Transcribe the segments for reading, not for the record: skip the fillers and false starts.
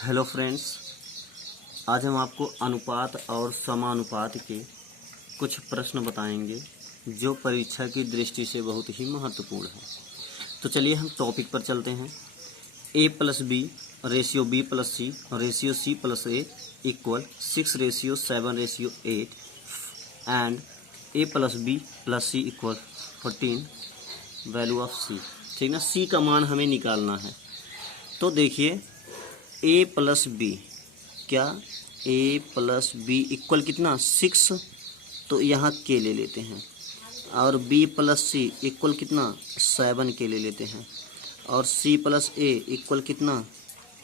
Hello friends, आज हम आपको अनुपात और समानुपात के कुछ प्रश्न बताएंगे जो परीक्षा की दृष्टि से बहुत ही महत्वपूर्ण है। तो चलिए हम टॉपिक पर चलते हैं। a+b ratio b+c ratio c+a equal 6:7:8 and a+b+c equal 14 value of c। ठीक ना, c का मान हमें निकालना है। तो देखिए a+b, क्या a+b इक्वल कितना 6, तो यहाँ के ले लेते हैं। और b+c इक्वल कितना 7 के ले लेते हैं। और c+a इक्वल कितना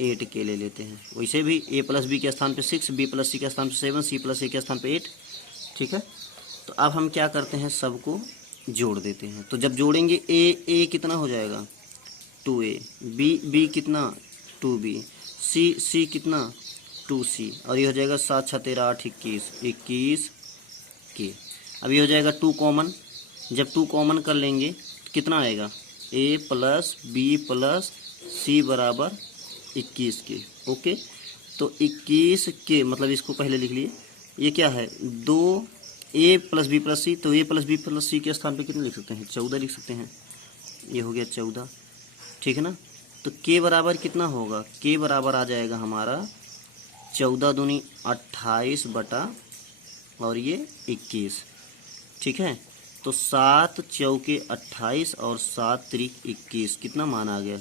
8 के ले लेते हैं। वैसे भी a+b के स्थान पे 6, b+c के स्थान पे 7, c+a के स्थान पे 8। ठीक है, तो अब हम क्या करते हैं, सबको जोड़ देते हैं। तो जब जोड़ेंगे a कितना हो जाएगा 2a, b कितना 2b, c कितना 2c, और ये हो जाएगा 7 6 13 8 21 के। अब ये हो जाएगा 2 कॉमन। जब 2 कॉमन कर लेंगे तो कितना आएगा a+b+c बराबर 21 के। ओके, तो 21 के मतलब इसको पहले लिख लिए। ये क्या है 2 a+b+c, तो a+b+c के स्थान पे कितना लिख सकते हैं 14 लिख सकते हैं। ये हो गया 14। ठीक है ना, तो k बराबर कितना होगा, k बराबर आ जाएगा हमारा 14 दूनी 28 बटा और ये 21। ठीक है, तो 7 चौके 28 और 7 त्रिक 21, कितना मान आ गया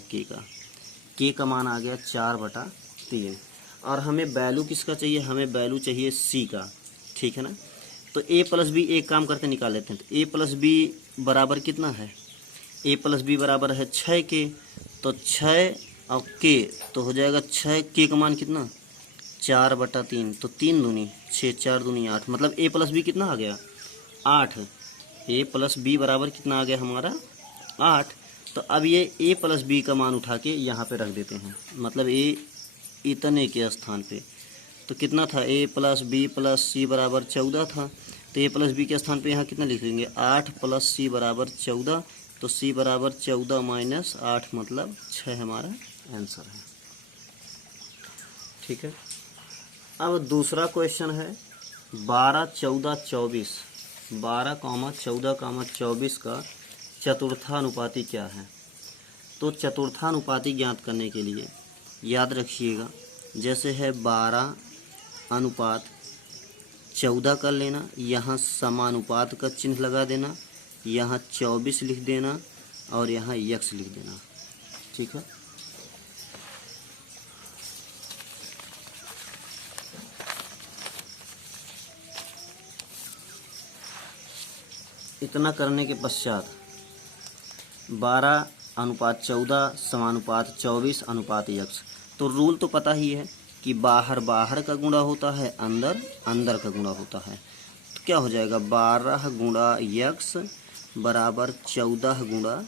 k का मान आ गया 4/3। और हमें वैल्यू किसका चाहिए, हमें वैल्यू चाहिए c का। ठीक है ना, तो a+b एक काम करके निकाल लेते हैं। तो a+b बराबर कितना है, a+b बराबर है 6 के, तो 6 और k तो हो जाएगा 6 k का मान कितना 4/3, तो 3 दूनी 6 4 दूनी 8, मतलब a+b कितना आ गया 8। a+b बराबर कितना आ गया हमारा 8। तो अब ये a+b का मान उठा के यहाँ पे रख देते हैं, मतलब a इतने के स्थान पे। तो कितना था a+b+c बराबर 14 था, तो a+b के स्थान पे यहाँ कितना लिख लेंगे 8 + c बराबर 14, तो c बराबर 14 - 8 मतलब 6 हमारा आंसर है। ठीक है, अब दूसरा क्वेश्चन है 12, 14, 24, 12, 14, 24 का चतुर्थानुपाती क्या है। तो चतुर्थानुपाती ज्ञात करने के लिए याद रखिएगा, जैसे है 12:14 कर लेना, यहाँ समानुपात का चिन्ह लगा देना, यहाँ 24 लिख देना और यहाँ x लिख देना। ठीक है, इतना करने के पश्चात 12:14 समानुपात 24:x। तो रूल तो पता ही है कि बाहर बाहर का गुणा होता है, अंदर अंदर का गुणा होता है। तो क्या हो जाएगा 12 × x बराबर 14 ×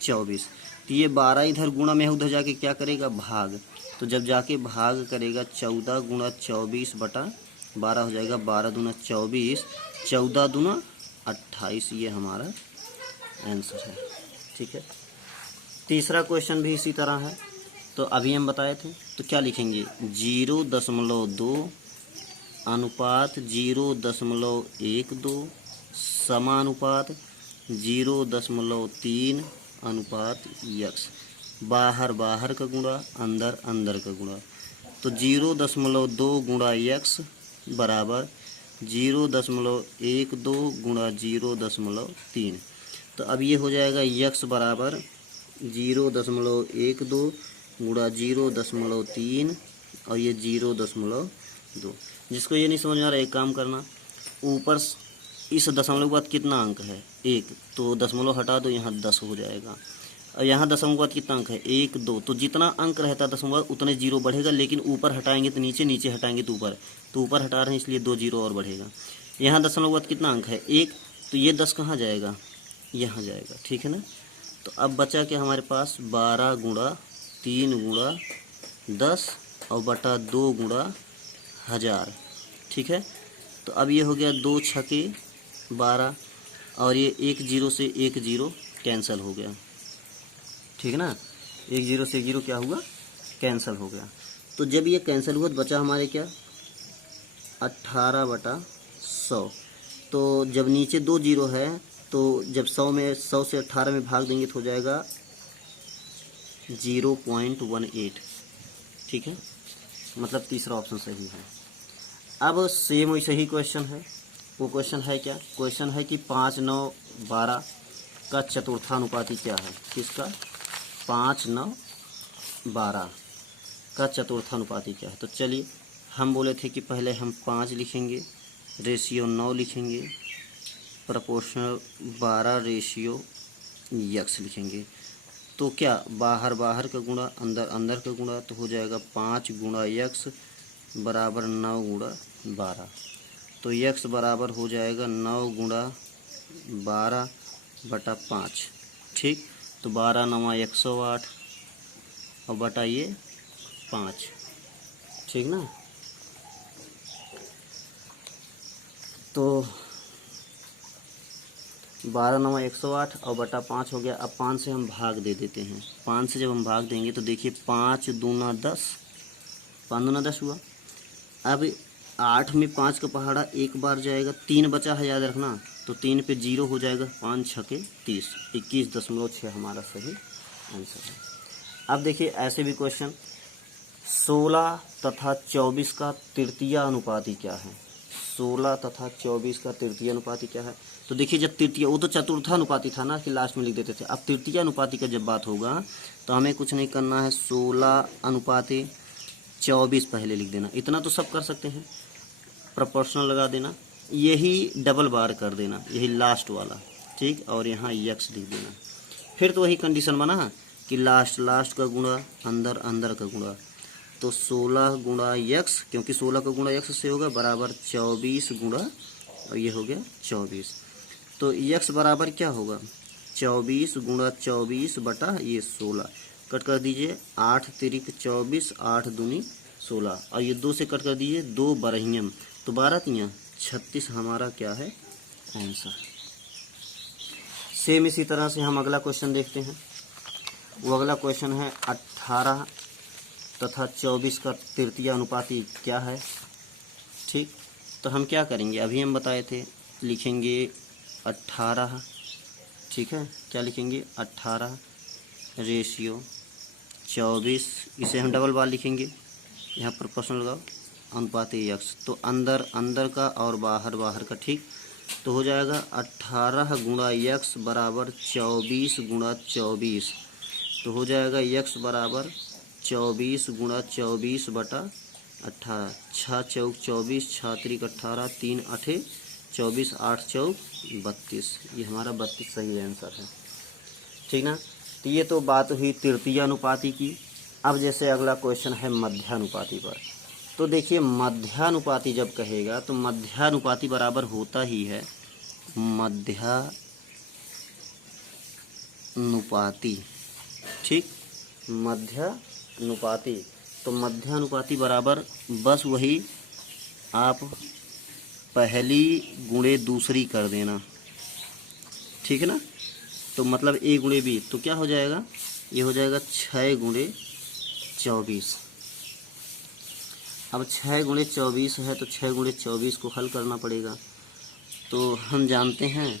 24। तो ये 12 इधर गुणा में उधर जाके क्या करेगा भाग, तो जब जाके भाग करेगा 14 × 24 बटा 12 हो जाएगा 12 दूना 24, 14 दूना 28, ये हमारा आंसर है। ठीक है, तीसरा क्वेश्चन भी इसी तरह है। तो अभी हम बताए थे, तो क्या लिखेंगे 0.2 अनुपात 0.12 समानुपात 0.3 अनुपात x। बाहर बाहर का गुणा, अंदर अंदर का गुणा। तो 0.2 गुणा x बराबर 0.12 गुणा 0.3। तो अब ये हो जाएगा x बराबर 0.12 गुणा 0.3 और ये 0.2। जिसको ये नहीं समझ में आ रहा, एक काम करना, ऊपर इस दशमलव के बाद कितना अंक है 1, तो दशमलव हटा दो, यहाँ 10 हो जाएगा। और यहाँ दशमलव के बाद कितना अंक है 1 2, तो जितना अंक रहता है दशमलव उतने जीरो बढ़ेगा, लेकिन ऊपर हटाएंगे तो नीचे, नीचे हटाएंगे तो ऊपर, तो ऊपर हटा रहे हैं इसलिए 2 जीरो और बढ़ेगा। यहाँ दशमलव के बाद कितना अंक है 1, तो ये 10 कहाँ जाएगा, यहाँ जाएगा। ठीक है ना, तो अब बचा क्या हमारे पास 12 × 3 × 10 और बटा 2 × 1000। ठीक है, तो अब ये हो गया 2 छके 12 और ये 1 0 से 1 0 कैंसिल हो गया। ठीक है ना, 1 0 से 1 0 क्या हुआ कैंसिल हो गया। तो जब ये कैंसिल हुआ तो बचा हमारे क्या 18/100। तो जब नीचे 2 जीरो है तो जब 100 से 18 में भाग देंगे तो हो जाएगा 0.18। ठीक है, मतलब तीसरा ऑप्शन सही है। अब सेम वैसे ही क्वेश्चन है। वो क्वेश्चन है क्या? क्वेश्चन है कि 5, 9, 12 का चतुर्थानुपाती क्या है? किसका? 5, 9, 12 का चतुर्थानुपाती क्या है? तो चलिए, हम बोले थे कि पहले हम 5 लिखेंगे, रेशियो 9 लिखेंगे, प्रोपोर्शनल 12 रेशियो यक्स लिखेंगे। तो क्या बाहर बाहर का गुणा अंदर अंदर का गुणा, तो हो जाएगा 5 गुणा यक्स बराबर 9 गुणा 12। तो यक्स बराबर हो जाएगा 9 गुणा 12/5। ठीक, तो 12 9 108 और बटा ये 5। ठीक ना, तो 12 9 108 और बटा 5 हो गया। अब 5 से हम भाग दे देते हैं। 5 से जब हम भाग देंगे तो देखिए 5 दूना 10, 5 दूना 10 हुआ। अब 8 में 5 का पहाड़ा एक बार जाएगा, 3 बचा है याद रखना, तो 3 पे 0 हो जाएगा, 5 छके 30, 21.6 हमारा सही आंसर है। अब देखिए ऐसे भी क्वेश्चन, 16 तथा 24 का तृतीय अनुपाती क्या है? 16 तथा 24 का तृतीय अनुपाती क्या है? तो देखिए जब तृतीय, वो तो चतुर्थानुपाती था ना कि लास्ट में लिख देते थे। अब तृतीय अनुपाती का जब बात होगा तो हमें कुछ नहीं करना है, 16 अनुपाती 24 पहले लिख देना। इतना तो सब कर सकते हैं, प्रोपोर्शनल लगा देना, यही डबल बार कर देना, यही लास्ट वाला। ठीक, और यहाँ यक्स लिख देना। फिर तो वही कंडीशन बना कि लास्ट का गुणा अंदर अंदर का गुणा, तो 16 गुणा यक्स, क्योंकि 16 का गुणा यक्स से होगा, बराबर 24 गुणा, और ये हो गया 24। तो यक्स बराबर क्या होगा? 24 गुणा 24 बटा ये 16, कट कर दीजिए, 8 तिरिक 24, 8 दूनी 16, और ये 2 से कट कर दीजिए, 2 बरहियम, तो 12 तियाँ 36 हमारा क्या है आंसर। सेम इसी तरह से हम अगला क्वेश्चन देखते हैं। वो अगला क्वेश्चन है 18 तथा 24 का तृतीय अनुपाती क्या है? ठीक, तो हम क्या करेंगे, अभी हम बताए थे, लिखेंगे 18। ठीक है, क्या लिखेंगे? 18 रेशियो 24, इसे हम डबल बार लिखेंगे, यहाँ प्रोपोर्शनल लगाओ, अनुपाती यक्स, तो अंदर अंदर का और बाहर बाहर का। ठीक, तो हो जाएगा 18 गुणा यक्स बराबर 24 गुणा 24, तो हो जाएगा यक्स बराबर 24 गुणा 24 बटा 18, 6 चौक 24, 6 तिरिक 18, 3 8 24, 8 चौक 32, ये हमारा 32 सही आंसर है। ठीक ना, तो ये तो बात हुई तृतीय अनुपाती की। अब जैसे अगला क्वेश्चन है मध्यानुपाती पर, तो देखिए मध्यानुपाती जब कहेगा तो मध्यानुपाती बराबर होता ही है मध्यानुपाती। ठीक, मध्यानुपाती, तो मध्यानुपाती बराबर बस वही आप पहली गुणे दूसरी कर देना। ठीक है ना, तो मतलब a गुणे b, तो क्या हो जाएगा? ये हो जाएगा 6 गुणे 24। अब 6 गुणे 24 है तो 6 गुणे 24 को हल करना पड़ेगा। तो हम जानते हैं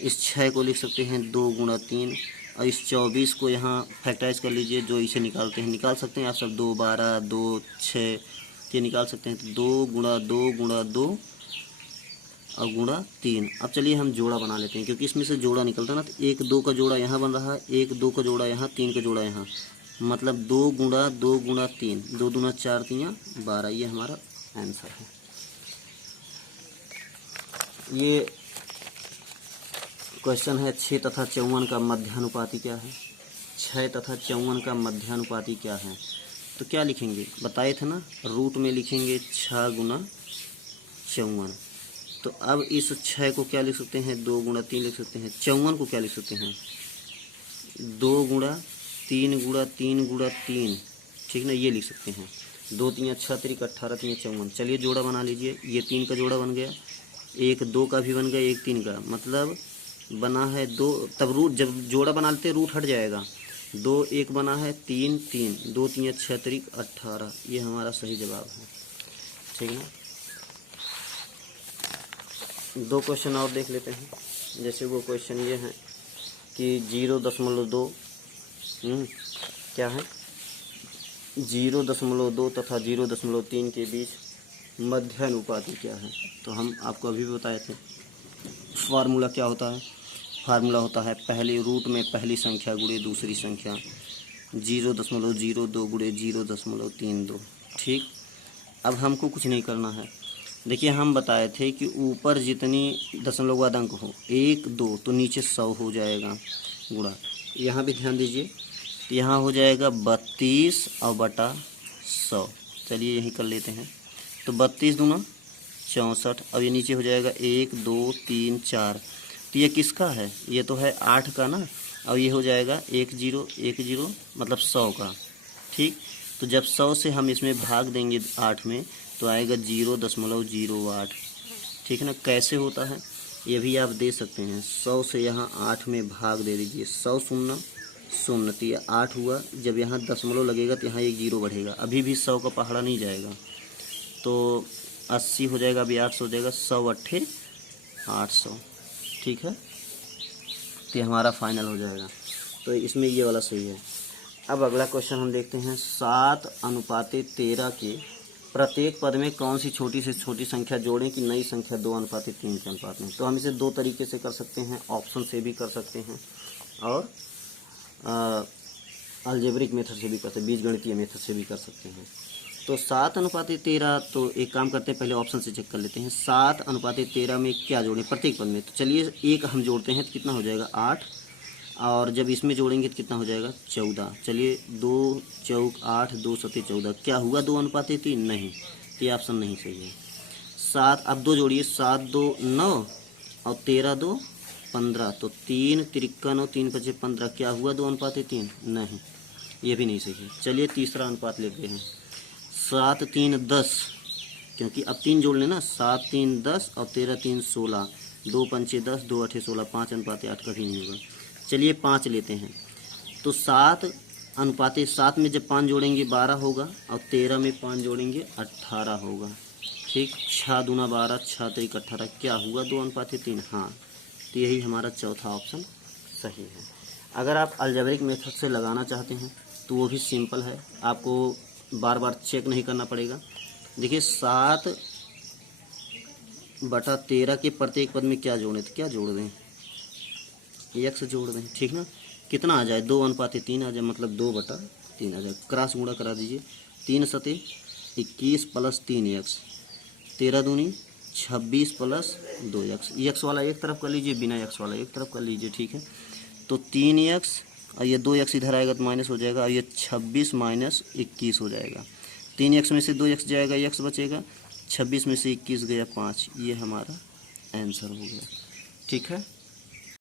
इस 6 को लिख सकते हैं 2 गुणा 3, और इस 24 को यहाँ फैक्टराइज कर लीजिए, जो इसे निकालते हैं निकाल सकते हैं आप सब, 2 12 2 6 ये निकाल सकते हैं। तो 2 गुणा 2 गुणा 2 और गुणा 3। अब चलिए हम जोड़ा बना लेते हैं, क्योंकि इसमें से जोड़ा निकलता है ना, तो 1 2 का जोड़ा यहाँ बन रहा है, 1 2 का जोड़ा यहाँ, 3 का जोड़ा यहाँ, मतलब 2 गुणा 2 गुणा 3, 2 दूना 4 तियाँ 12, ये हमारा आंसर है। ये क्वेश्चन है 6 तथा 54 का मध्यानुपाती क्या है? 6 तथा 54 का मध्यानुपाती क्या है? तो क्या लिखेंगे, बताए थे ना, रूट में लिखेंगे 6 गुना 54। तो अब इस 6 को क्या लिख सकते हैं? 2 गुणा 3 लिख सकते हैं। 54 को क्या लिख सकते हैं? 2 गुणा 3 गुणा 3 गुणा 3। ठीक ना, ये लिख सकते हैं। 2 3 6 तिरिक 18 3 54। चलिए जोड़ा बना लीजिए, ये 3 का जोड़ा बन गया, एक 2 का भी बन गया, एक 3 का, मतलब बना है 2। तब रूट, जब जोड़ा बना लेते रूट हट जाएगा, 2 1 बना है 3 3, 2 3 6 तरीक 18, ये हमारा सही जवाब है। ठीक ना। 2 क्वेश्चन और देख लेते हैं। जैसे वो क्वेश्चन ये है कि 0.2 क्या है, 0.2 तथा 0.3 के बीच मध्यानुपाती क्या है। तो हम आपको अभी भी बताए थे फार्मूला क्या होता है। फार्मूला होता है पहले रूट में पहली संख्या गुणे दूसरी संख्या, 0.02 गुणे 0.32। ठीक, अब हमको कुछ नहीं करना है। देखिए हम बताए थे कि ऊपर जितनी दशमलव अंक हो 1 2 तो नीचे 100 हो जाएगा गुणा। यहाँ भी ध्यान दीजिए, तो यहाँ हो जाएगा 32 और बटा 100। चलिए यही कर लेते हैं। तो 32 दूना 64, अब ये नीचे हो जाएगा 1 2 3 4। तो ये किसका है, ये तो है 8 का ना। अब ये हो जाएगा 1 0 1 0 मतलब 100 का। ठीक, तो जब 100 से हम इसमें भाग देंगे 8 में तो आएगा 0.08। ठीक है ना। कैसे होता है ये भी आप दे सकते हैं। 100 से यहाँ 8 में भाग दे दीजिए, 100 शून्य शून्य, तो ये 8 हुआ। जब यहाँ दशमलव लगेगा तो यहाँ एक 0 बढ़ेगा, अभी भी 100 का पहाड़ा नहीं जाएगा, तो 80 हो जाएगा, अभी 800 हो जाएगा, 100 अट्ठे 800। ठीक है, तो ये हमारा फाइनल हो जाएगा। तो इसमें ये वाला सही है। अब अगला क्वेश्चन हम देखते हैं। 7:13 के प्रत्येक पद में कौन सी छोटी से छोटी संख्या जोड़ें कि नई संख्या 2:3 के अनुपात में। तो हम इसे 2 तरीके से कर सकते हैं, ऑप्शन से भी कर सकते हैं और अलजेब्रिक मेथड से भी कर सकते हैं, बीजगणितीय मेथड से भी कर सकते हैं। तो 7:13, तो एक काम करते हैं पहले ऑप्शन से चेक कर लेते हैं। 7:13 में क्या जोड़ें प्रत्येक पद में। तो चलिए एक हम जोड़ते हैं तो कितना हो जाएगा 8, और जब इसमें जोड़ेंगे तो कितना हो जाएगा 14। चलिए 2 चौक 8 2 सत्ते 14, क्या हुआ 2:3 नहीं, तो ये ऑप्शन नहीं सही है। 7, अब 2 जोड़िए, 7 2 9 और 13 2 15, तो 3 53 और 3 5 15, क्या हुआ 2:3 नहीं, ये भी नहीं सही है। चलिए तीसरा अनुपात लेते हैं। 7 3 10, क्योंकि अब 3 जोड़ लेना, 7 3 10 और 13 3 16, 2 5 10 2 8 16, 5:8 कभी नहीं होगा। चलिए 5 लेते हैं। तो 7:7 में जब 5 जोड़ेंगे 12 होगा, और 13 में 5 जोड़ेंगे 18 होगा। ठीक, 6 दूना 12 6 तरीक 18, क्या हुआ 2:3। हाँ, तो यही हमारा चौथा ऑप्शन सही है। अगर आप अलजेब्रिक मेथड से लगाना चाहते हैं तो वो भी सिंपल है, आपको बार बार चेक नहीं करना पड़ेगा। देखिए 7/13 के प्रत्येक पद में क्या जोड़ें, तो क्या जोड़ दें, x जोड़ दें। ठीक ना, कितना आ जाए 2:3 आ जाए, मतलब 2/3 आ जाए। क्रॉस गुणा करा दीजिए, 3 सते 21 प्लस 3x, 13 दूनी 26 प्लस 2x। x वाला एक तरफ कर लीजिए, बिना x वाला एक तरफ कर लीजिए। ठीक है, तो 3x और ये 2x इधर आएगा तो माइनस हो जाएगा, और ये 26 माइनस 21 हो जाएगा। 3x में से 2x जाएगा, x बचेगा, 26 में से 21 गया 5, ये हमारा आंसर हो गया। ठीक है।